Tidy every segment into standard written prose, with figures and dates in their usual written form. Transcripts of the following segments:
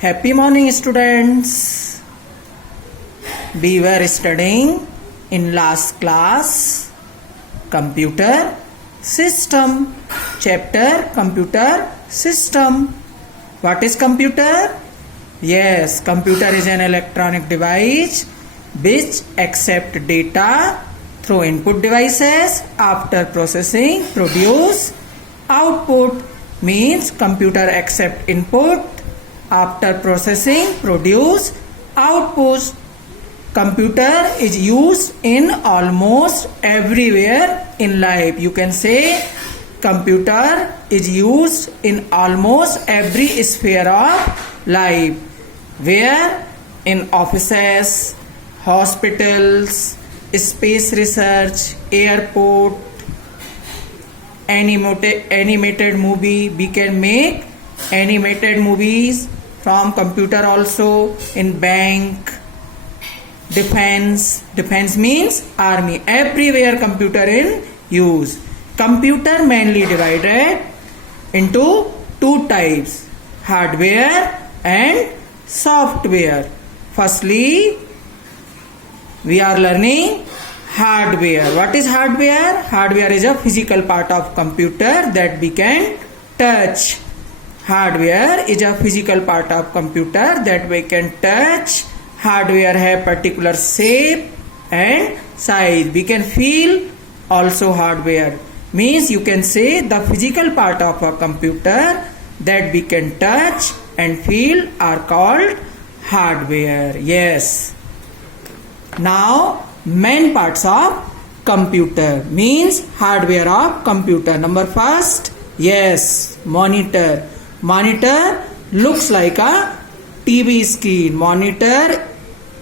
Happy morning, students. We were studying in last class computer system, chapter computer system. What is computer? Yes, computer is an electronic device which accept data through input devices. After processing, produce output. Means computer accept input, after processing produce output. Computer is used in almost everywhere in life. You can say computer is used in almost every sphere of life. Where? In offices, hospitals, space research, airport, animated movie. We can make animated movies from computer also. In bank, defense means army. Everywhere computer in use. Computer mainly divided into two types, hardware and software. Firstly, we are learning hardware. What is hardware? Hardware is a physical part of computer that we can touch. Hardware is a physical part of computer that we can touch. Hardware have particular shape and size. We can feel also hardware. Means you can say the physical part of a computer that we can touch and feel are called hardware. Yes. Now main parts of computer means hardware of computer. Number first, yes, monitor. Monitor looks like a TV screen. Monitor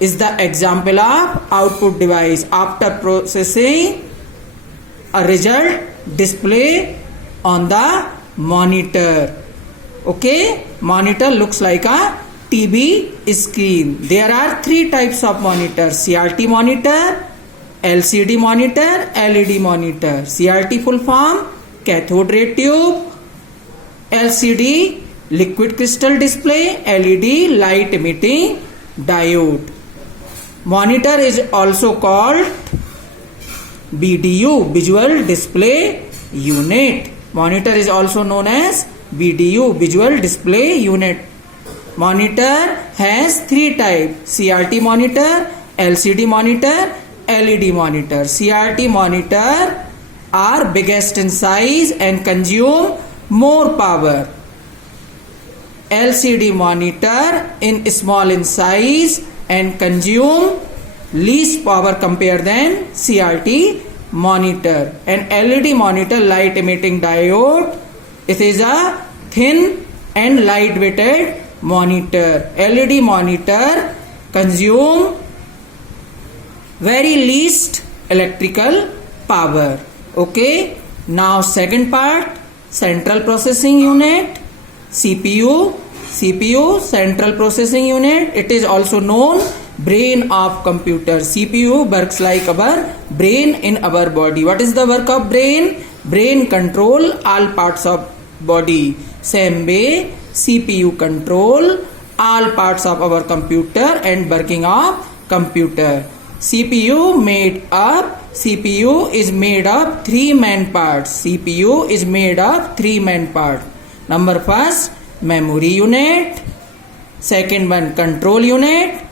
is the example of output device. After processing, a result display on the monitor. Okay, monitor looks like a TV screen. There are three types of monitor: CRT monitor, LCD monitor, LED monitor. CRT full form cathode ray tube, LCD liquid crystal display, LED light emitting diode. Monitor is also called VDU, visual display unit. Monitor is also known as VDU, visual display unit. Monitor has three types: CRT monitor, LCD monitor, LED monitor. CRT monitor are biggest in size and consume more power. LCD monitor in small in size and consume least power compared than CRT monitor. And LED monitor, light emitting diode, it is a thin and light weighted monitor. LED monitor consume very least electrical power. Okay, now second part, central processing unit, CPU. CPU, central processing unit, it is also known brain of computer. CPU works like our brain in our body. What is the work of brain? Brain control all parts of body. Same way CPU control all parts of our computer and working of computer. CPU is made of three main parts. CPU is made of three main parts. Number first, memory unit. Second one, control unit.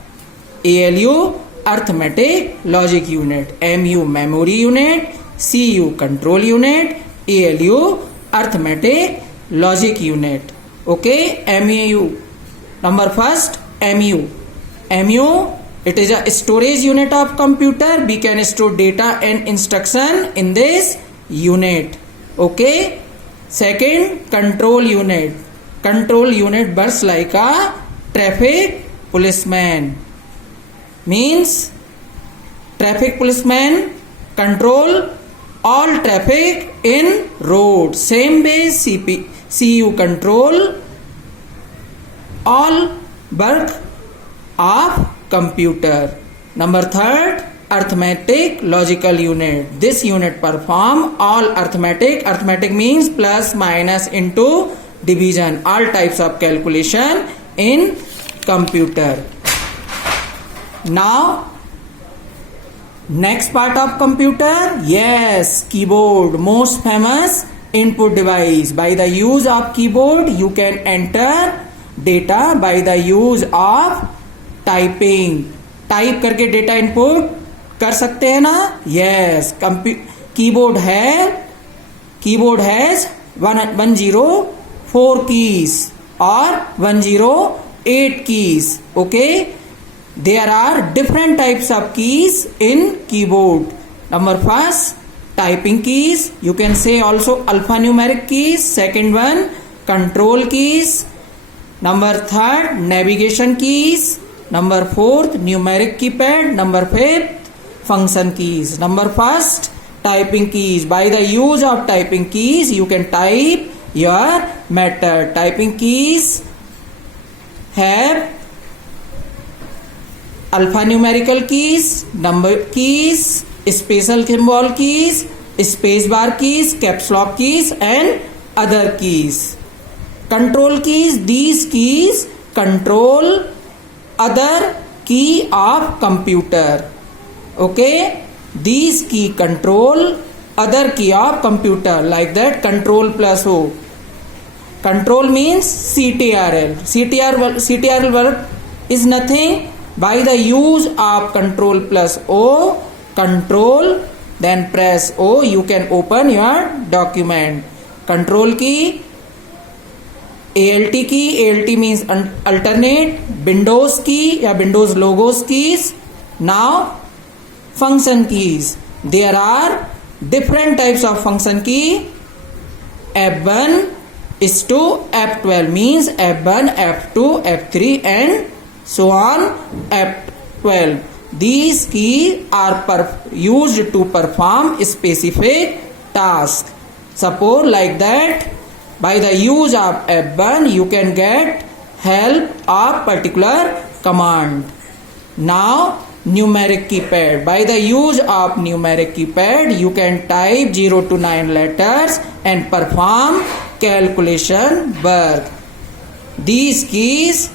ALU, arithmetic logic unit. MU, memory unit. CU, control unit. ALU, arithmetic logic unit. Okay, MU. Number first, MU. MU, it is a storage unit of computer. We can store data and instruction in this unit. Okay. Second, control unit. Control unit works like a traffic policeman. Means traffic policeman control all traffic in road. Same way CU control all work of computer. Number third, arithmetic logical unit. This unit perform all arithmetic. Arithmetic means plus, minus, into, division, all types of calculation in computer. Now, next part of computer, yes, keyboard, most famous input device. By the use of keyboard, you can enter data by the use of typing. Type करके data input कर सकते हैं ना. Yes, keyboard has 104 keys or 108 keys. Okay, there are different types of keys in keyboard. Number first, typing keys. You can say also alphanumeric keys. Second one, control keys. Number third, navigation keys. Number fourth, numeric keypad. Number fifth, function keys. Number first, typing keys. By the use of typing keys, you can type your method. Typing keys have alphanumerical keys, number keys, special symbol keys, space bar keys, caps lock keys, and other keys. Control keys, these keys control other key of computer. Okay, these key control other key of computer, like that control plus O. Control means CTRL. CTRL work is nothing. By the use of control plus O, control, then press O, you can open your document. Control key, ALT key, ALT means alternate, Windows key या Windows logos keys. Now function keys. There are different types of function key. F1 is to F12 means F1, F2, F3 and so on F12. These keys are used to perform specific task. Suppose like that, by the use of F1 you can get help of particular command. Now numeric keypad. By the use of numeric keypad you can type 0 to 9 letters and perform calculation work. These keys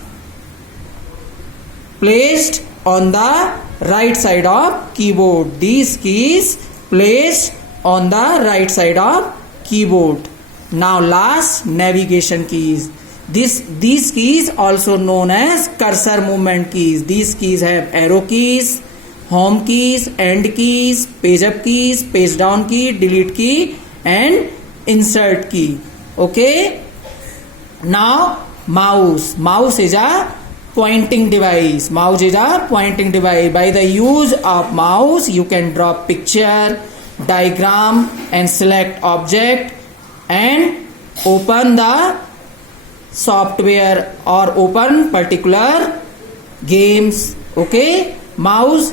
placed on the right side of keyboard. These keys placed on the right side of keyboard. Now last, navigation keys. These keys also known as cursor movement keys. These keys have arrow keys, home keys, end keys, page up keys, page down key, delete key and insert key. Okay. Now mouse. Mouse is a pointing device. Mouse is a pointing device. By the use of mouse you can draw picture, diagram and select object and open the software or open particular games. Okay, mouse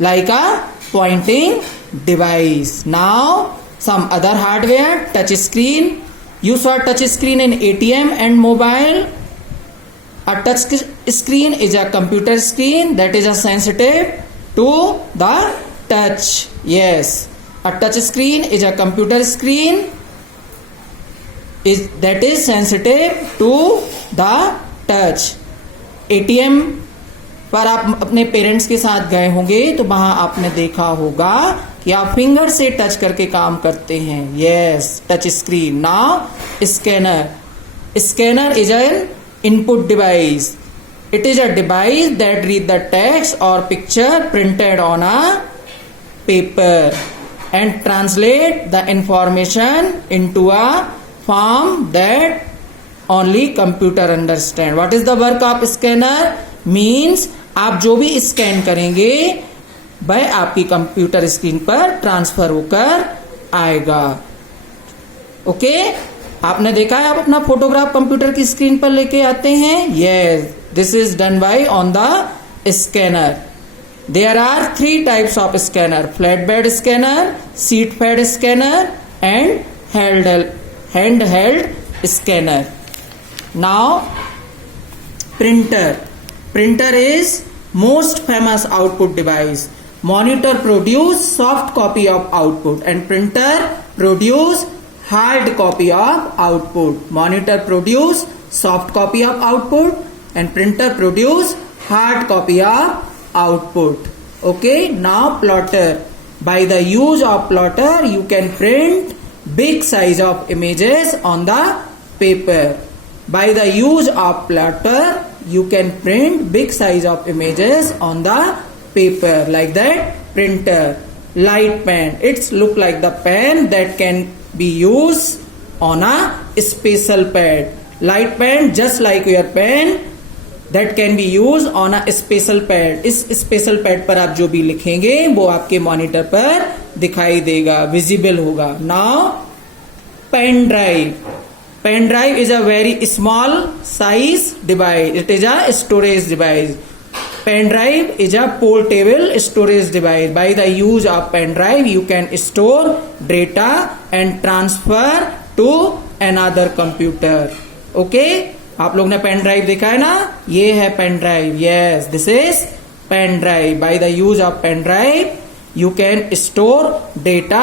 like a pointing device. Now some other hardware, touch screen. You saw touch screen in ATM and mobile. A touch screen is a computer screen that is sensitive to the touch. Yes, a touch screen is a computer screen that is sensitive to the touch. ATM पर आप अपने parents के साथ गए होंगे तो वहां आपने देखा होगा कि आप फिंगर से टच करके काम करते हैं. Yes, touch screen. Now scanner. Scanner is an input device. It is a device that reads the text or picture printed on a paper and translate the information into a form that only computer understand. What is the work of scanner? Means आप जो भी scan करेंगे वह आपकी computer screen पर transfer होकर आएगा. Okay, आपने देखा है आप अपना फोटोग्राफ कंप्यूटर की स्क्रीन पर लेके आते हैं. Yes, this is done by on the scanner. There are 3 types of scanner: flatbed scanner, seat fed scanner and handheld scanner. Now printer. Printer is most famous output device. Monitor produce soft copy of output and printer produce hard copy of output. Monitor produce soft copy of output and printer produce hard copy of output. Okay, now plotter. By the use of plotter, you can print big size of images on the paper. By the use of plotter, you can print big size of images on the paper, like that printer. Light pen, it's look like the pen that can be used on a special pad. Light pen just like your pen that can be used on a special pad. इस special pad पर आप जो भी लिखेंगे वो आपके monitor पर दिखाई देगा, visible होगा. Now pen drive. Pen drive is a very small size device. It is a storage device. Pen drive is a portable storage device. By the use of pen drive, you can store data and transfer to another computer. Okay? आप लोग ने pen drive देखा है ना, ये है pen drive. Yes, this is pen drive. By the use of pen drive you can store data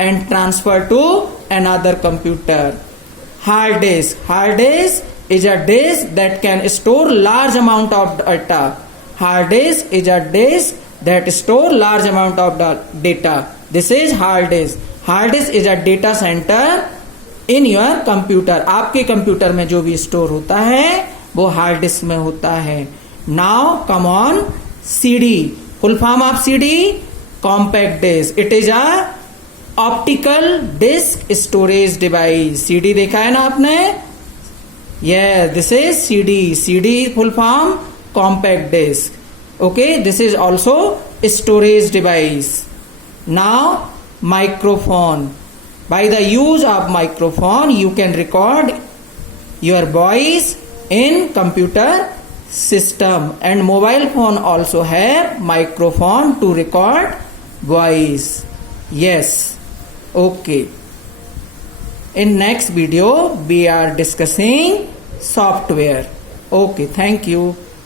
and transfer to another computer. Hard disk. Hard disk is a disk that can store large amount of data. Hard disk is a disk that store large amount of data. This is hard disk. Hard disk is a data center in your computer. आपके computer में जो भी store होता है वो hard disk में होता है. Now come on CD. Full form of CD, compact disk. It is a optical disk storage device. CD देखा है ना आपने, yes, this is CD. CD full form compact disk. Okay, this is also storage device. Now microphone. By the use of microphone, you can record your voice in computer system, and mobile phone also have microphone to record voice. Yes. Okay. In next video, we are discussing software. Okay. Thank you.